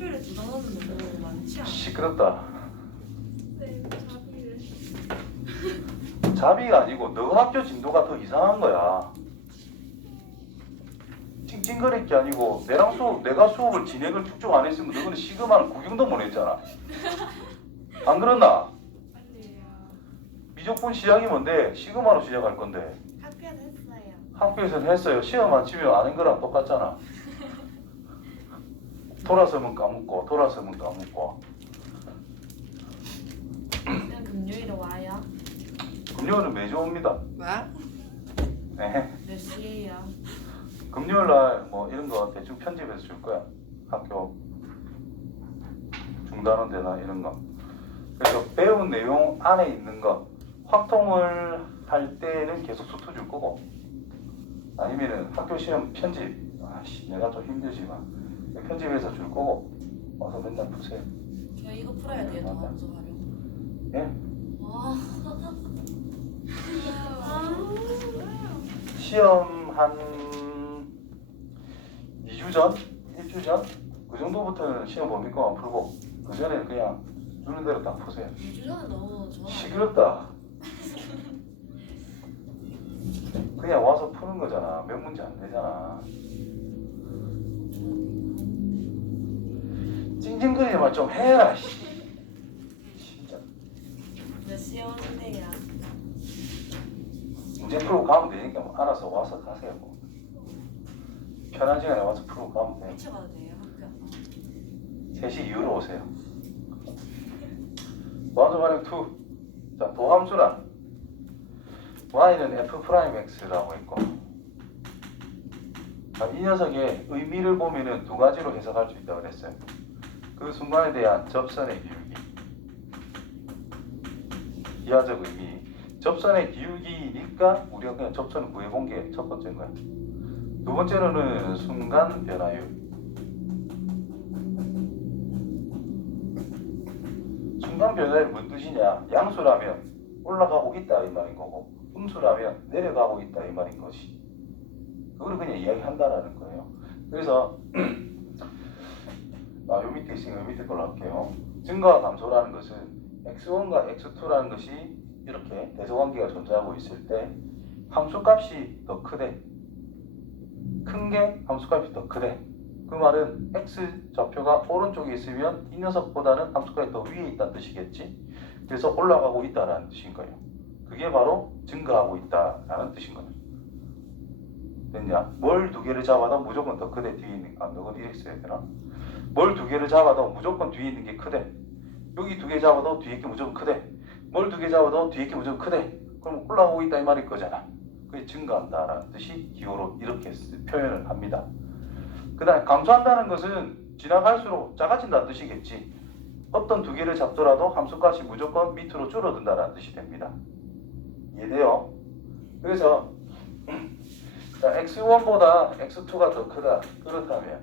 일주일에 2번 하는데 너무 많지 않아? 시끄럽다. 네, 자비를. 자비가 아니고 너 학교 진도가 더 이상한 거야. 찡찡거릴 게 아니고 내가 수업을 진행을 쭉쭉 안 했으면 너는 시그마를 구경도 못 했잖아. 안 그렇나? 아니에요. 미적분 시작이 뭔데? 시그마로 시작할 건데. 학교에서 했어요. 학교에서는 했어요. 시험 안 치면 아는 거랑 똑같잖아. 돌아서면 까먹고 돌아서면 까먹고. 그냥 금요일에 와요. 금요일은 매주 옵니다. 왜? 네. 몇 시에요? 금요일 날 뭐 이런 거 대충 편집해서 줄 거야. 학교 중단원 되나 이런 거. 그래서 배운 내용 안에 있는 거 확통을 할 때는 계속 수투 줄 거고, 아니면은 학교 시험 편집, 내가 좀 힘들지만 편집해서 줄 거고 와서 맨날 푸세요. 저 이거 풀어야 돼요. 더 함수 활용. 예? 와. 시험 한 2주 전? 1주 전? 그 정도부터는 시험 범위 거만 풀고 그 전에는 그냥 주는 대로 다 푸세요. 2주 전에 너무 좋아. 시끄럽다. 그냥 와서 푸는 거잖아. 몇 문제 안 되잖아. 찡찡거리지 말 좀 해라. 진짜. 몇 시에 오는데요? 문제 풀고 가면 되니까 뭐 알아서 와서 가세요. 뭐. 편한 시간에 와서 풀고 가면 돼. 일찍 와도 돼요? 학교 안 와? 3시 이후로 오세요. 완전 활용 2. 자, 도함수란 y는 f'x라고 했고, 이 녀석의 의미를 보면은 두 가지로 해석할 수 있다고 그랬어요. 그 순간에 대한 접선의 기울기, 기하적 의미. 접선의 기울기니까 우리가 그냥 접선을 구해본 게 첫 번째인 거야. 두 번째로는 순간 변화율. 순간 변화율이 뭔 뜻이냐? 양수라면 올라가고 있다 이 말인 거고, 음수라면 내려가고 있다 이 말인 것이. 그걸 그냥 이야기한다라는 거예요. 그래서 요 밑에 있으니까 요 밑에 걸로 할게요. 증가와 감소라는 것은 x1과 x2라는 것이 이렇게 대소관계가 존재하고 있을 때 함수값이 더 크대. 큰 게 함수값이 더 크대. 그 말은 x 좌표가 오른쪽에 있으면 이 녀석보다는 함수값이 더 위에 있다는 뜻이겠지. 그래서 올라가고 있다는 뜻인 거예요. 그게 바로 증가하고 있다라는 뜻인 거예요. 됐냐? 뭘 두 개를 잡아도 무조건 더 크대. 뒤에 있는 거. 너건 이렇게 써야 되나? 뭘 두 개를 잡아도 무조건 뒤에 있는 게 크대. 여기 두 개 잡아도 뒤에 게 무조건 크대. 뭘 두 개 잡아도 뒤에 게 무조건 크대. 그럼 올라가고 있다 이 말일 거잖아. 그게 증가한다라는 뜻이 기호로 이렇게 표현을 합니다. 그 다음에 감소한다는 것은 지나갈수록 작아진다는 뜻이겠지. 어떤 두 개를 잡더라도 함수값이 무조건 밑으로 줄어든다는 뜻이 됩니다. 이해돼요? 그래서 x1보다 x2가 더 크다. 그렇다면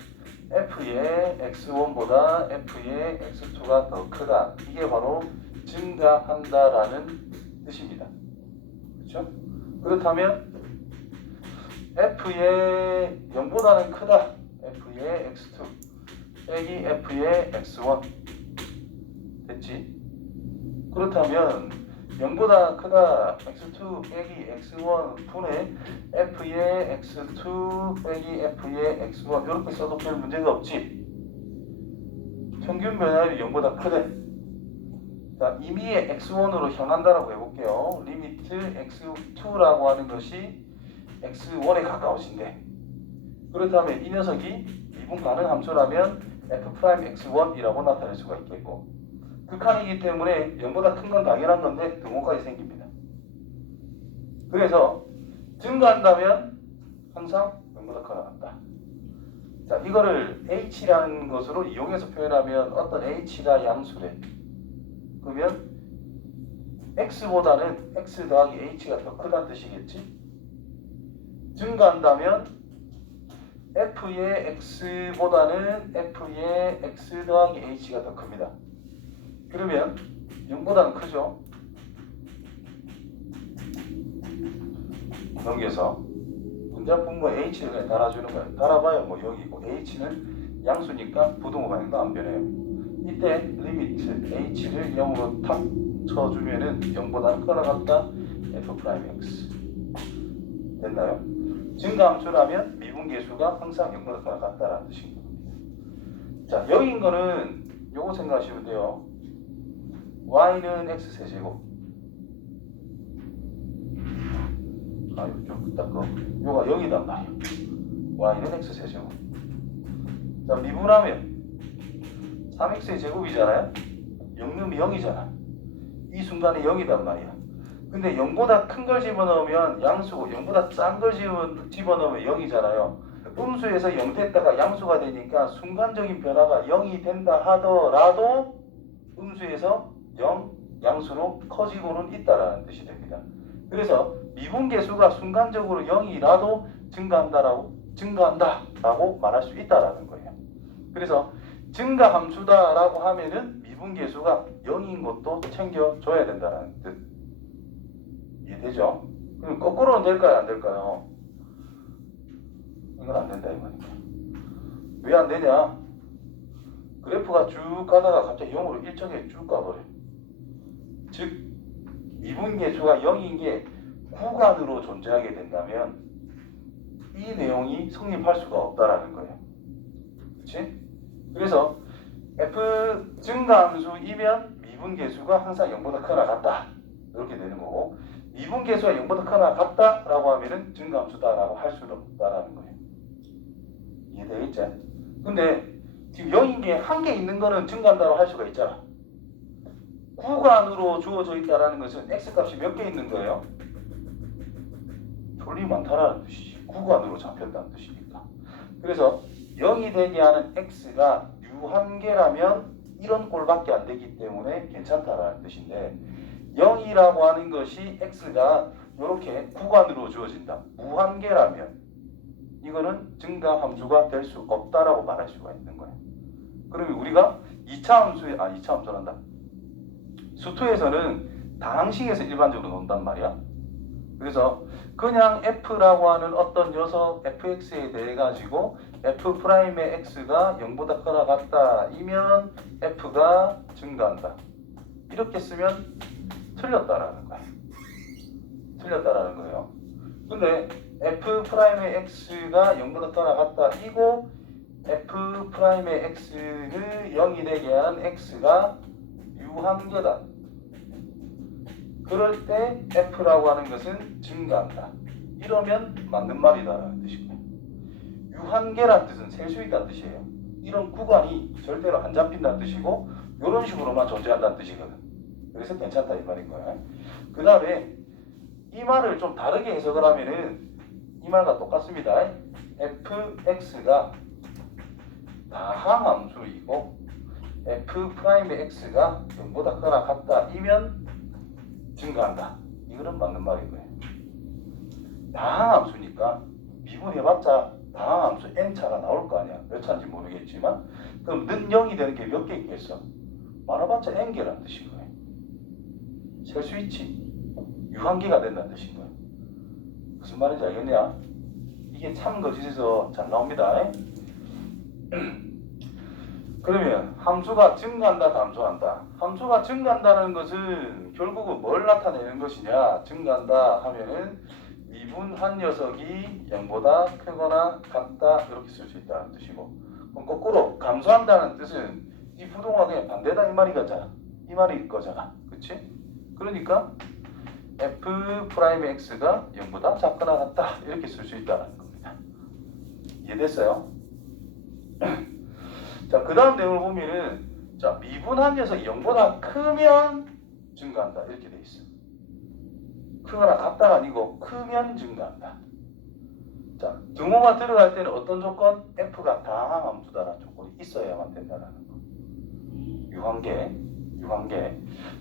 f의 x1보다 f의 x2가 더 크다. 이게 바로 증가한다라는 뜻입니다. 그렇죠? 그렇다면 f의 0보다는 크다. f의 x2 빼기 f의 x1 됐지? 그렇다면 0보다 크다 x2 빼기 x1 분의 f의 x2 빼기 f의 x1 이렇게 써도 별 문제가 없지? 평균 변화율이 0보다 크대. 자, 임의의 x1으로 향한다라고 해볼게요. 리미트 x2라고 하는 것이 x1에 가까워진대. 그렇다면 이 녀석이 미분 가능 함수라면 f'x1이라고 나타낼 수가 있겠고, 극한이기 때문에 0보다 큰 건 당연한 건데 등호까지 생깁니다. 그래서 증가한다면 항상 0보다 커야 한다. 자, 이거를 h라는 것으로 이용해서 표현하면 어떤 h가 양수래. 그러면 x보다는 x 더하기 h가 더 크다는 뜻이겠지? 증가한다면 f의 x보다는 f의 x 더하기 h가 더 큽니다. 그러면 0보다는 크죠? 넘겨서 분자 분모 h를 그냥 달아주는 거예요. 달아봐요. 뭐 여기고 h는 양수니까 부동호 방향도 안 변해요. 이때 리미트 h를 0으로 탁 쳐주면은 0보다 크거나 같다 f'(x) 됐나요? 증가함수라면 미분계수가 항상 0보다 크거나 같다라는 뜻인 겁니다. 자, 여기인 거는 요거 생각하시면 돼요. y는 x세제곱. 아, 요쪽 딱 요가 0이단 말이에요. y는 x세제곱. 자, 미분하면 3x의 제곱이잖아요. 0놈이 0이잖아. 이 순간에 0이단 말이야. 근데 0보다 큰 걸 집어넣으면 양수고 0보다 짠 걸 집어넣으면 0이잖아요. 음수에서 0 됐다가 양수가 되니까 순간적인 변화가 0이 된다 하더라도 음수에서 0, 양수로 커지고는 있다라는 뜻이 됩니다. 그래서 미분계수가 순간적으로 0이라도 증가한다라고 말할 수 있다라는 거예요. 그래서 증가함수다라고 하면은 미분계수가 0인 것도 챙겨줘야 된다는 뜻. 이해되죠? 그럼 거꾸로는 될까요? 안 될까요? 이건 안 된다 이거니까. 왜 안 되냐? 그래프가 쭉 가다가 갑자기 0으로 일정하게 쭉 가버려. 즉 미분계수가 0인 게 구간으로 존재하게 된다면 이 내용이 성립할 수가 없다라는 거예요. 그렇지? 그래서 f 증가함수이면 미분계수가 항상 0보다 크거나 같다 이렇게 되는 거고, 미분계수가 0보다 크거나 같다라고 하면은 증가함수다라고 할 수는 없다라는 거예요. 이해되겠지? 근데 지금 0인 게 한 개 있는 거는 증가한다고 할 수가 있잖아. 구간으로 주어져 있다라는 것은 x값이 몇 개 있는 거예요? 졸리 많다라는 뜻이지. 구간으로 잡혔다는 뜻이니까. 그래서 0이 되게 하는 x가 유한계라면 이런 꼴밖에 안 되기 때문에 괜찮다라는 뜻인데, 0이라고 하는 것이 x가 이렇게 구간으로 주어진다. 무한계라면 이거는 증가함수가 될 수 없다라고 말할 수가 있는 거예요. 그러면 우리가 2차 함수란다. 수투에서는 다항식에서 일반적으로 논단 말이야. 그래서 그냥 f라고 하는 어떤 녀석 fx에 대해 가지고 f'의 x가 0보다 크거나 같다이면 f가 증가한다. 이렇게 쓰면 틀렸다라는 거야. 틀렸다라는 거예요. 근데 f'의 x가 0보다 크거나 같다 이고 f'의 x를 0이 되게 한 x가 유한계다. 그럴 때 f라고 하는 것은 증가한다. 이러면 맞는 말이다라는 뜻이고요. 유한계란 뜻은 셀 수 있다는 뜻이에요. 이런 구간이 절대로 안 잡힌다는 뜻이고 이런 식으로만 존재한다는 뜻이거든. 그래서 괜찮다 이 말인 거야. 그 다음에 이 말을 좀 다르게 해석을 하면은 이 말과 똑같습니다. fx가 다항함수이고 f'의 x가 0보다 크거나 같다이면 증가한다. 이거는 맞는 말인 거예요. 다항함수니까 미분해봤자 다항함수 n차가 나올 거 아니야. 몇 차인지 모르겠지만 그럼 는 0이 되는 게 몇 개 있겠어? 많아봤자 n개라는 뜻인 거예요. 셀 수 있지. 유한계가 된다는 뜻인 거예요. 무슨 말인지 알겠냐? 이게 참 거짓에서 잘 나옵니다. 그러면 함수가 증가한다, 감소한다. 함수가 증가한다는 것은 결국은 뭘 나타내는 것이냐? 증가한다 하면은 미분한 녀석이 0보다 크거나 같다 이렇게 쓸 수 있다는 뜻이고, 그럼 거꾸로 감소한다는 뜻은 이 부동항의 반대다 이 말이잖아. 이 말일 거잖아. 그치? 그러니까 f'의 x가 0보다 작거나 같다 이렇게 쓸 수 있다는 겁니다. 이해됐어요? 자, 그 다음 내용을 보면은 자, 미분한 녀석이 0보다 크면 증가한다 이렇게 돼 있어. 크거나 같다가 아니고 크면 증가한다. 자, 등호가 들어갈 때는 어떤 조건? f가 다항함수다라는 조건이 있어야만 된다는 거. 유한계.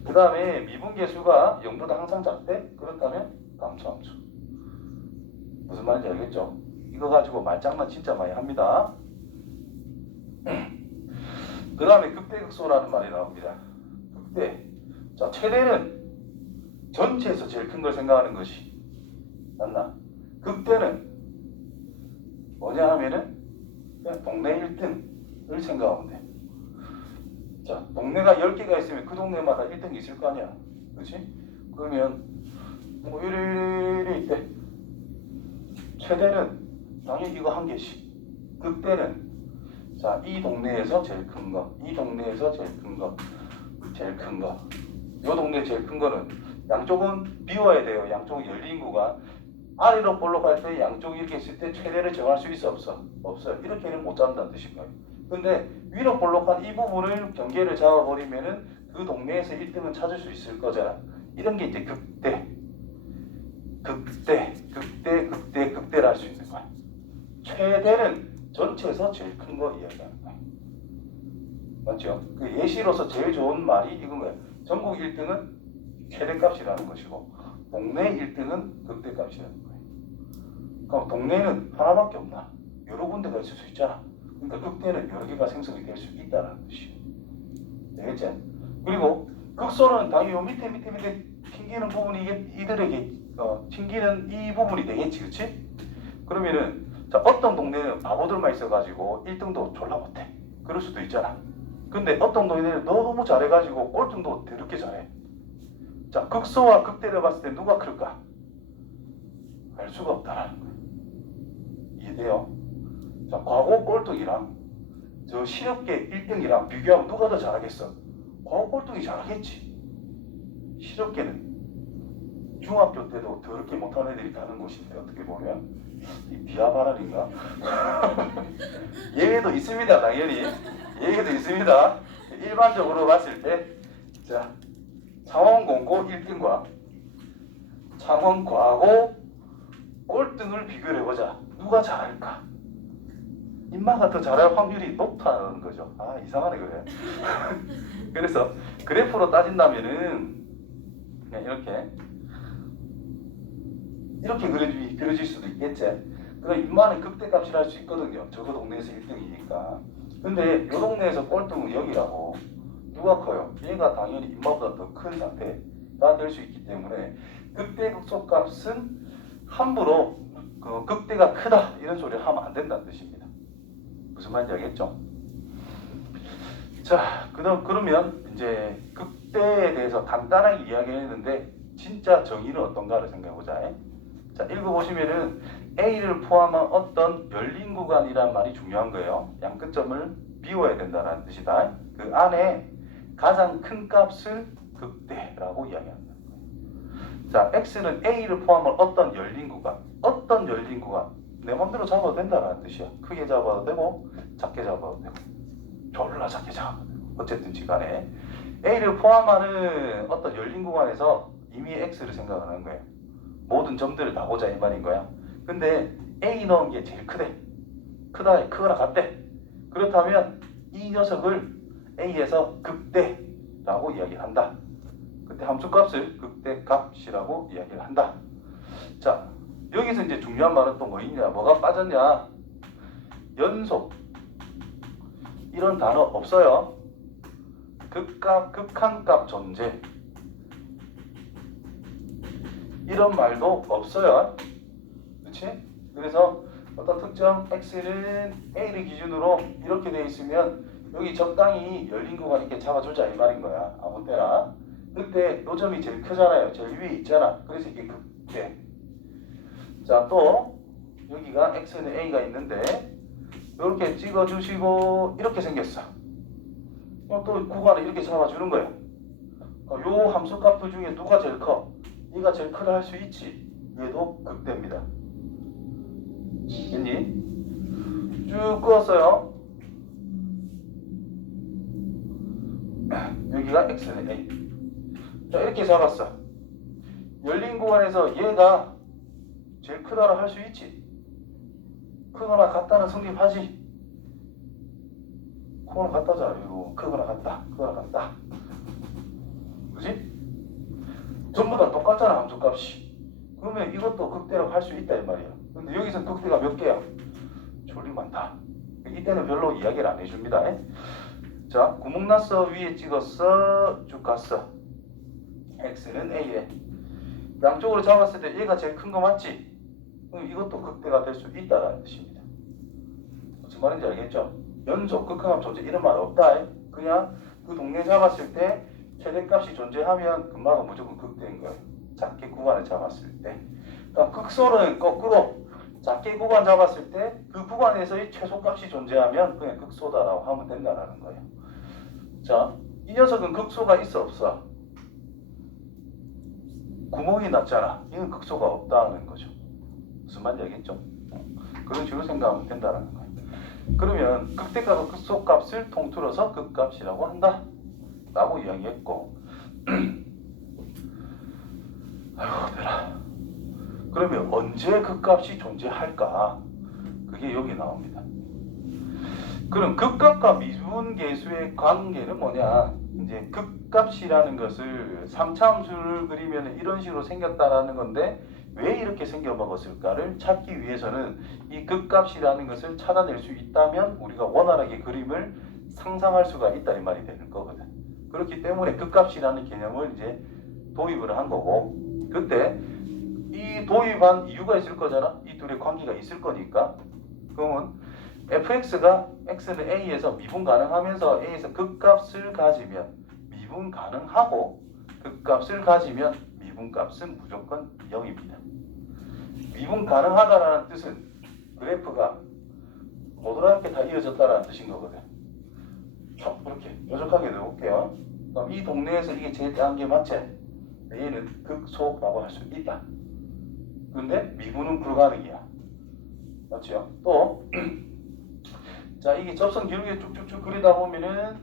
그 다음에 미분계수가 0보다 항상 작대? 그렇다면 감소함수. 무슨 말인지 알겠죠? 이거 가지고 말장난 진짜 많이 합니다. 그 다음에 극대극소라는 말이 나옵니다. 극대. 자, 최대는 전체에서 제일 큰 걸 생각하는 것이 맞나? 극대는 뭐냐 하면은 그냥 동네 1등 을 생각하면 돼. 자, 동네가 10개가 있으면 그 동네마다 1등이 있을 거 아니야. 그렇지? 그러면 뭐 이래 있대. 최대는 당연히 이거 한 개씩. 극대는 자, 이 동네에서 제일 큰 거, 이 동네에서 제일 큰 거, 제일 큰 거. 이 동네 제일 큰 거는 양쪽은 비워야 돼요. 양쪽은 열린 구간. 아래로 볼록할 때 양쪽이 이렇게 있을 때 최대를 정할 수 있어 없어? 없어요. 이렇게는 못 잡는다는 뜻인 거예요. 근데 위로 볼록한 이 부분을 경계를 잡아버리면은 그 동네에서 1등은 찾을 수 있을 거잖아. 이런 게 이제 극대를 할 수 있는 거야. 최대는 전체에서 제일 큰 거 이야기하는 거야. 맞죠? 그 예시로서 제일 좋은 말이 이건 거야. 전국 1등은 최대값이라는 것이고 동네 1등은 극대값이라는 거예요. 그럼 동네는 하나밖에 없나? 여러 군데가 있을 수 있잖아. 그러니까 극대는 여러 개가 생성이 될 수 있다는 뜻이에요. 되겠지? 그리고 극소는 당연히 요 밑에 튕기는 부분이 이들에게 튕기는 이 부분이 되겠지, 그렇지? 그러면은 자, 어떤 동네는 바보들만 있어가지고 1등도 졸라 못해. 그럴 수도 있잖아. 근데 어떤 동네는 너무 잘해가지고 꼴등도 더럽게 잘해. 자, 극소와 극대를 봤을 때 누가 클까? 알 수가 없다라는 거예요. 이해돼요? 자, 과거 꼴등이랑 저 실업계 1등이랑 비교하면 누가 더 잘하겠어? 과거 꼴등이 잘하겠지. 실업계는 중학교 때도 더럽게 못한 애들이 가는 곳인데 어떻게 보면 이 비하발언인가? 예외도 있습니다. 당연히 예외도 있습니다. 일반적으로 봤을 때 자, 창원공고 1등과 창원과고 꼴등을 비교해보자. 누가 잘할까? 인마가 더 잘할 확률이 높다는 거죠. 아, 이상하네 그래. 그래서 그래프로 따진다면은 그냥 이렇게 그려질 수도 있겠지. 그럼 인마는 극대값이라 할 수 있거든요. 저거 동네에서 1등이니까. 근데 이 동네에서 꼴등은 0이라고. 누가 커요? 얘가 당연히 인마보다 더 큰 상태가 될 수 있기 때문에 극대 극소값은 함부로 그 극대가 크다 이런 소리를 하면 안 된다는 뜻입니다. 무슨 말인지 알겠죠? 자, 그러면 이제 극대에 대해서 간단하게 이야기했는데 진짜 정의는 어떤가를 생각해보자. 자, 읽어보시면은 A를 포함한 어떤 열린 구간이란 말이 중요한 거예요. 양 끝점을 비워야 된다는 뜻이다. 그 안에 가장 큰 값을 극대라고 이야기합니다. 자, X는 A를 포함한 어떤 열린 구간, 내 맘대로 잡아도 된다는 뜻이야. 크게 잡아도 되고 작게 잡아도 되고 졸라 작게 잡아도 되고 어쨌든지 간에 A를 포함하는 어떤 열린 구간에서 이미 X를 생각하는 거예요. 모든 점들을 다 보자 이 말인 거야. 근데 A 넣은 게 제일 크거나 같대. 그렇다면 이 녀석을 A에서 극대라고 이야기를 한다. 그때 함수값을 극대값이라고 이야기를 한다. 자, 여기서 이제 중요한 말은 또 뭐 있냐? 뭐가 빠졌냐? 연속 이런 단어 없어요. 극값, 극한값 존재 이런 말도 없어요. 그렇지? 그래서 어떤 특정 x는 a를 기준으로 이렇게 돼 있으면 여기 적당히 열린 구간 이렇게 잡아주자 이 말인 거야. 아무 때나. 그때 요점이 제일 크잖아요. 제일 위에 있잖아. 그래서 이게 극대. 자, 또 여기가 x는 a가 있는데 이렇게 찍어주시고 이렇게 생겼어. 또 구간을 이렇게 잡아주는 거예요. 요 함수값들 중에 누가 제일 커? 얘가 제일 크다 할 수 있지. 얘도 극대입니다. 됐니? 쭉 그었어요. 여기가 x는 a. 자, 이렇게 잡았어. 열린 구간에서 얘가 제일 크다라 할 수 있지. 크거나 같다는 성립하지. 크거나 같다잖아. 이거 크거나 같다. 그지? 전부 다 똑같잖아 함수값이. 그러면 이것도 극대라고 할 수 있다 이 말이야. 근데 여기서 극대가 몇 개야? 졸리 많다. 이때는 별로 이야기를 안 해줍니다. 자, 구멍 났어. 위에 찍었어. 쭉 갔어. x는 a에 양쪽으로 잡았을 때 얘가 제일 큰 거 맞지? 그럼 이것도 극대가 될 수 있다라는 뜻입니다. 무슨 말인지 알겠죠? 연속 극한값 존재 이런 말 없다. 그냥 그 동네 잡았을 때 최대값이 존재하면 금방은 무조건 극대인 거예요. 작게 구간을 잡았을 때. 그러니까 극소는 거꾸로 작게 구간 잡았을 때 그 구간에서의 최소값이 존재하면 그냥 극소다라고 하면 된다는 거예요. 자, 이 녀석은 극소가 있어 없어? 구멍이 났잖아. 이건 극소가 없다는 거죠. 무슨 말인지 알겠죠? 그런 식으로 생각하면 된다는 거예요. 그러면 극대값과 극소값을 통틀어서 극값이라고 한다 라고 이야기했고 아이고 내라. 그러면 언제 극값이 존재할까? 그게 여기 나옵니다. 그럼 극값과 미분계수의 관계는 뭐냐? 이제 극값이라는 것을 3차 함수를 그리면 이런 식으로 생겼다라는 건데 왜 이렇게 생겨먹었을까를 찾기 위해서는 이 극값이라는 것을 찾아낼 수 있다면 우리가 원활하게 그림을 상상할 수가 있다 이 말이 되는 거거든. 그렇기 때문에 극값이라는 개념을 이제 도입을 한 거고 그때 이 도입한 이유가 있을 거잖아. 이 둘의 관계가 있을 거니까. 그러면 fx가 x는 a에서 미분 가능하면서 a에서 극값을 가지면 미분 가능하고 극값을 가지면 미분값은 무조건 0입니다. 미분 가능하다라는 뜻은 그래프가 모두렇게 다 이어졌다라는 뜻인 거거든. 이렇게 뾰족하게 넣어볼게요. 그럼 이 동네에서 이게 제일 작은 게 맞지? 얘는 극소라고 할 수 있다. 근데 미분은 불가능이야. 맞죠? 또 자, 이게 접선 기울기 쭉쭉쭉 그리다 보면은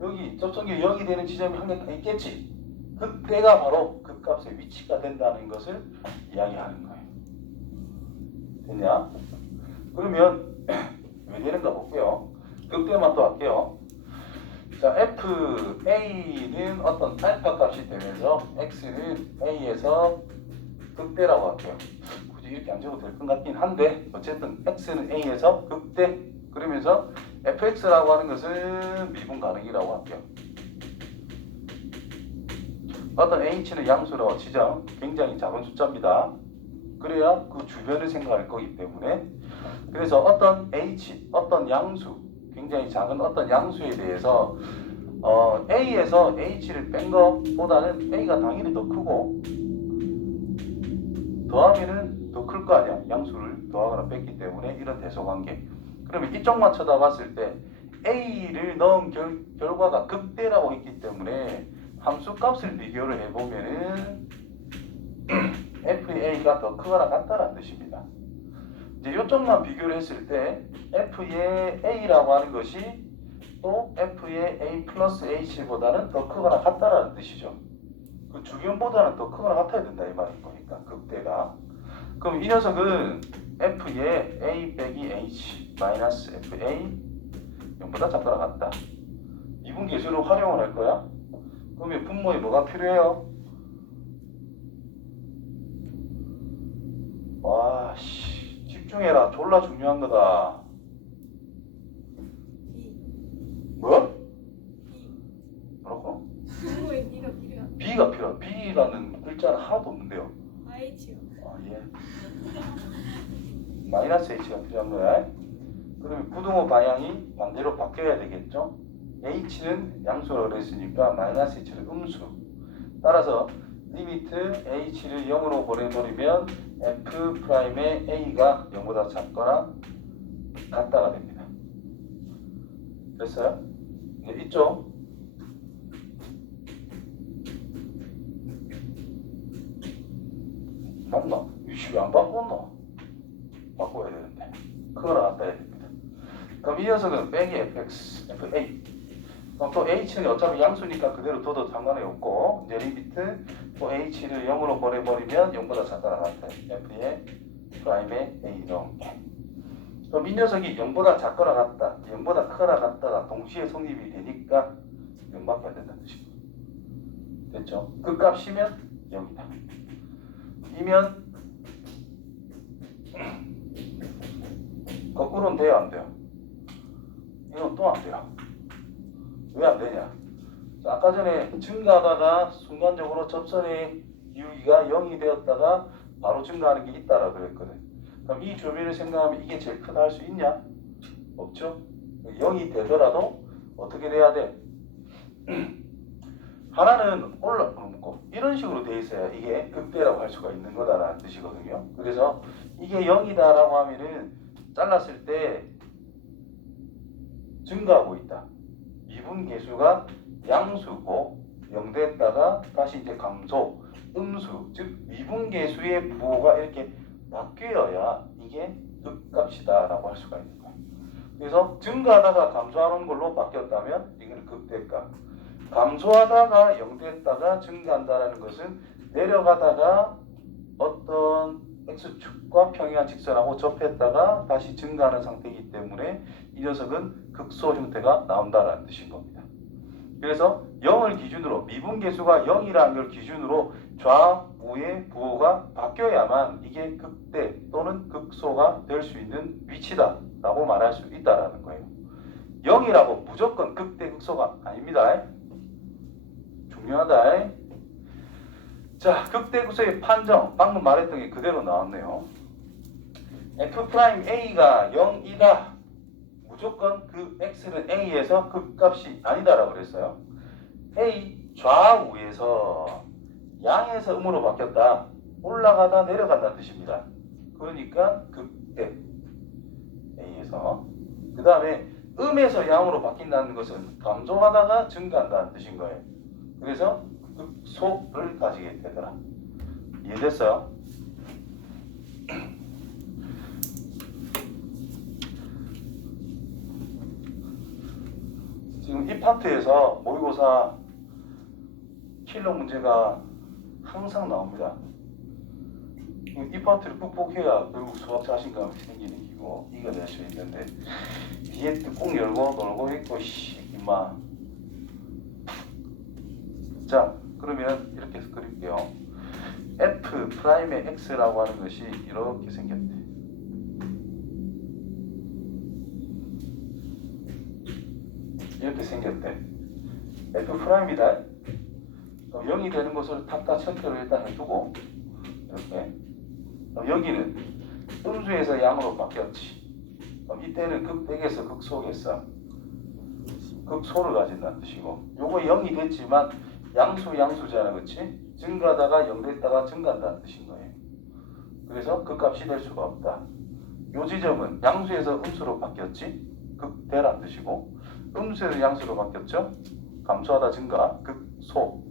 여기 접선기 0이 되는 지점이 한 개 있겠지. 그때가 바로 극값의 위치가 된다는 것을 이야기하는 거예요. 됐냐? 그러면 왜 되는가 볼게요. 극대만 또 할게요. 자, FA는 어떤 알파 값이 되면서 X는 A에서 극대라고 할게요. 굳이 이렇게 안 적어도 될 것 같긴 한데 어쨌든 X는 A에서 극대 그러면서 fx라고 하는 것은 미분 가능이라고 할게요. 어떤 h는 양수로 지정 굉장히 작은 숫자입니다. 그래야 그 주변을 생각할 거기 때문에 그래서 어떤 h, 어떤 양수 굉장히 작은 어떤 양수에 대해서 a에서 h를 뺀 것보다는 a가 당연히 더 크고 더하면은 더 클 거 아니야. 양수를 더하거나 뺐기 때문에 이런 대소관계. 그러면 이쪽만 쳐다봤을 때 A를 넣은 결과가 극대라고 했기 때문에 함수값을 비교를 해보면은 FA가 더 크거나 같다는 뜻입니다. 이제 이쪽만 비교를 했을 때 F의 A라고 하는 것이 또 F의 A 플러스 H보다는 더 크거나 같다는 뜻이죠. 그 주변보다는 더 크거나 같아야 된다 이 말인 거니까 극대가. 그럼 이 녀석은 F의 A 빼기 H 마이너스 FA 0보다 작거나 같다. 미분계수를 활용을 할 거야. 그러면 분모에 뭐가 필요해요? 와, 씨, 집중해라. 졸라 중요한 거다. 뭐? 뭐라고? 분모에 B가 필요한 B가 필요해. B라는 글자는 하나도 없는데요. H요. 아, 예. 마이너스 H가 필요한 거야. 그러면 부등호 방향이 반대로 바뀌어야 되겠죠? H는 양수라고 그랬으니까 마이너스 H는 음수. 따라서 리미트 H를 0으로 보내버리면 F'의 A가 0보다 작거나 같다가 됩니다. 됐어요? 이제 이쪽 맞나? 이씨 왜 안 바꿨노? 바꿔야 되는데 크거나 같다 해야 됩니다. 그럼 이 녀석은 빼기 fx, fa 그럼 또 h는 어차피 양수니까 그대로 둬도 상관이 없고 이제 리미트 또 h를 0으로 보내버리면 0보다 작거나 같아 f의 프라임의 a 넣은 게 그럼 이 녀석이 0보다 작거나 같다 0보다 크거나 같다가 동시에 성립이 되니까 0밖에 안 된다는 뜻입니다. 됐죠? 그 값이면 0이다. 이면 거꾸로는 돼요 안 돼요? 이건 또 안 돼요. 왜 안 되냐? 아까 전에 증가하다가 순간적으로 접선의 기울기가 0이 되었다가 바로 증가하는 게 있다라고 그랬거든. 그럼 이 조변을 생각하면 이게 제일 크다 할 수 있냐? 없죠? 0이 되더라도 어떻게 돼야 돼? 하나는 올라가고 이런 식으로 돼 있어야 이게 극대라고 할 수가 있는 거다라는 뜻이거든요. 그래서 이게 0이다라고 하면은 잘랐을 때 증가하고 있다. 미분계수가 양수고 0 됐다가 다시 이제 감소, 음수, 즉 미분계수의 부호가 이렇게 바뀌어야 이게 극값이다라고 할 수가 있는 거예요. 그래서 증가하다가 감소하는 걸로 바뀌었다면 이거는 극대값. 감소하다가 0 됐다가 증가한다는 것은 내려가다가 어떤 x축과 평행한 직선하고 접했다가 다시 증가하는 상태이기 때문에 이 녀석은 극소 형태가 나온다는 뜻인 겁니다. 그래서 0을 기준으로 미분계수가 0이라는 걸 기준으로 좌우의 부호가 바뀌어야만 이게 극대 또는 극소가 될 수 있는 위치다 라고 말할 수 있다는 거예요. 0이라고 무조건 극대 극소가 아닙니다. 중요하다. 자, 극대 극소의 판정 방금 말했던 게 그대로 나왔네요. F'A가 0이다. 무조건 그 x는 a에서 극값이 아니다라고 그랬어요. a 좌우에서 양에서 음으로 바뀌었다. 올라가다 내려간다는 뜻입니다. 그러니까 극대 a에서 그 다음에 음에서 양으로 바뀐다는 것은 감소하다가 증가한다는 뜻인 거예요. 그래서 극소를 가지게 되더라. 이해됐어요? 지금 이 파트에서 모의고사 킬러 문제가 항상 나옵니다. 이 파트를 극복해야 결국 수학 자신감이 생기는 기고 이겨낼 수 있는데 뒤에 뚜껑 열고 놀고 있고 임마. 자, 그러면 이렇게 해서 그릴게요. F'의 X라고 하는 것이 이렇게 생겼대. 이렇게 생겼대. F'이다. 0이 되는 것을 탁탁 선택을 일단 해두고 이렇게 여기는 음수에서 양으로 바뀌었지. 이때는 극대에서 극소겠어. 극소를 가진다는 뜻이고 요거 0이 됐지만 양수잖아. 그치? 증가하다가 0 됐다가 증가한다는 뜻인 거예요. 그래서 극값이 될 수가 없다. 요 지점은 양수에서 음수로 바뀌었지. 극대란 뜻이고 음수에서 양수로 바뀌었죠. 감소하다 증가, 극소.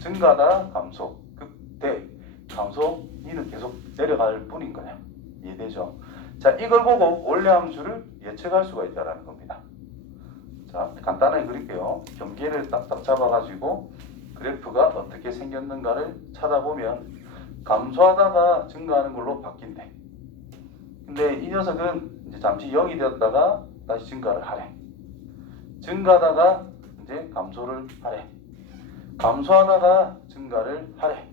증가하다 감소, 극대. 감소, 이는 계속 내려갈 뿐인 거야. 이해되죠? 자, 이걸 보고 원래 함수를 예측할 수가 있다는 겁니다. 자, 간단하게 그릴게요. 경계를 딱딱 잡아가지고 그래프가 어떻게 생겼는가를 찾아보면 감소하다가 증가하는 걸로 바뀐대. 근데 이 녀석은 이제 잠시 0이 되었다가 다시 증가를 하래. 증가하다가 이제 감소를 하래. 감소하다가 증가를 하래.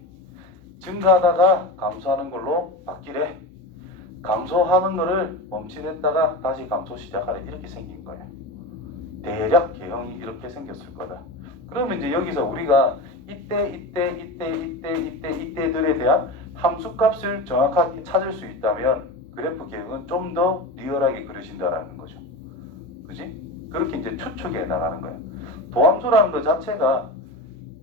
증가하다가 감소하는 걸로 바뀌래. 감소하는 거를 멈칫했다가 다시 감소 시작하래. 이렇게 생긴 거예요. 대략 개형이 이렇게 생겼을 거다. 그러면 이제 여기서 우리가 이때들에 대한 함수값을 정확하게 찾을 수 있다면 그래프 개형은 좀 더 리얼하게 그려진다라는 거죠. 그지? 그렇게 이제 추측해 나가는 거예요. 도함수라는 것 자체가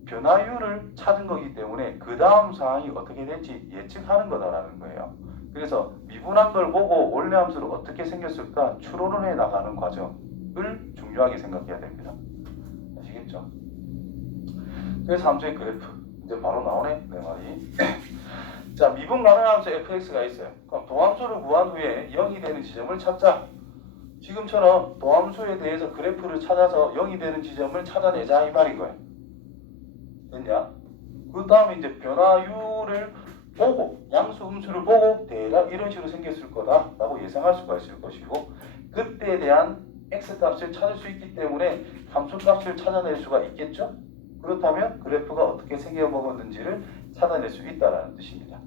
변화율을 찾은 거기 때문에 그 다음 상황이 어떻게 될지 예측하는 거다라는 거예요. 그래서 미분한 걸 보고 원래 함수를 어떻게 생겼을까 추론을 해 나가는 과정을 중요하게 생각해야 됩니다. 아시겠죠? 그래서 함수의 그래프 이제 바로 나오네 내 말이. 자, 미분 가능한 함수 fx가 있어요. 그럼 도함수를 구한 후에 0이 되는 지점을 찾자. 지금처럼 도함수에 대해서 그래프를 찾아서 0이 되는 지점을 찾아내자 이 말인 거예요. 됐냐? 그 다음에 이제 변화율을 보고 양수 음수를 보고 대략 이런 식으로 생겼을 거다라고 예상할 수가 있을 것이고 그때에 대한 x값을 찾을 수 있기 때문에 함수값을 찾아낼 수가 있겠죠? 그렇다면 그래프가 어떻게 생겨먹었는지를 찾아낼 수 있다는 뜻입니다.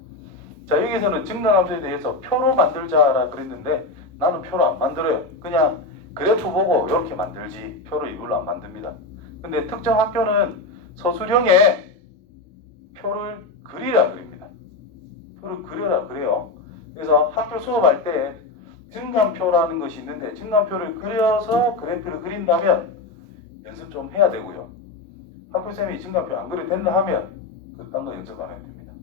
자, 여기서는 증가함수에 대해서 표로 만들자라 그랬는데 나는 표로 안 만들어요. 그냥 그래프 보고 이렇게 만들지 표로 이걸로 안 만듭니다. 근데 특정 학교는 서술형에 표를 그리라 그립니다. 표를 그려라 그래요. 그래서 학교 수업할 때 증감표라는 것이 있는데 증감표를 그려서 그래프를 그린다면 연습 좀 해야 되고요. 학교쌤이 증감표 안 그려도 된다 하면 그딴 거 연습 안 해도 됩니다.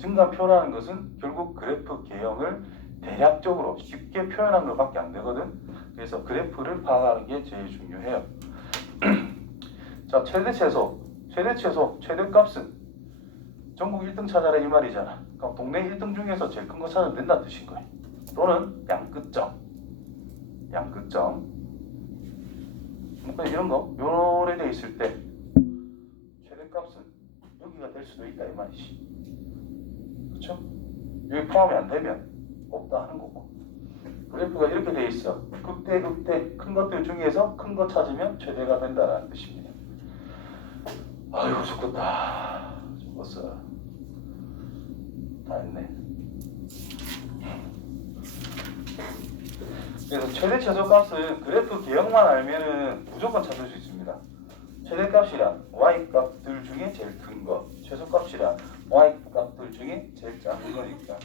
증감표라는 것은 결국 그래프 개형을 대략적으로 쉽게 표현한 것밖에 안 되거든. 그래서 그래프를 파악하는 게 제일 중요해요. 자, 최대값은 전국 1등 찾아라 이 말이잖아. 그럼 동네 1등 중에서 제일 큰 거 찾으면 된다는 뜻인 거예요. 또는 양끝점. 뭐 이런 거 요래 돼 있을 때 최대값은 여기가 될 수도 있다 이 말이지. 그렇죠? 여기 포함이 안 되면 없다 하는 거고. 그래프가 이렇게 돼 있어. 극대 큰 것들 중에서 큰 거 찾으면 최대가 된다는 뜻입니다. 아이고 죽겠다. 죽었어. 다 했네. 그래서 최대 최소값은 그래프 개형만 알면은 무조건 찾을 수 있습니다. 최대값이란 y값들 중에 제일 큰 거, 최소값이란 y값들 중에 제일 작은 거니까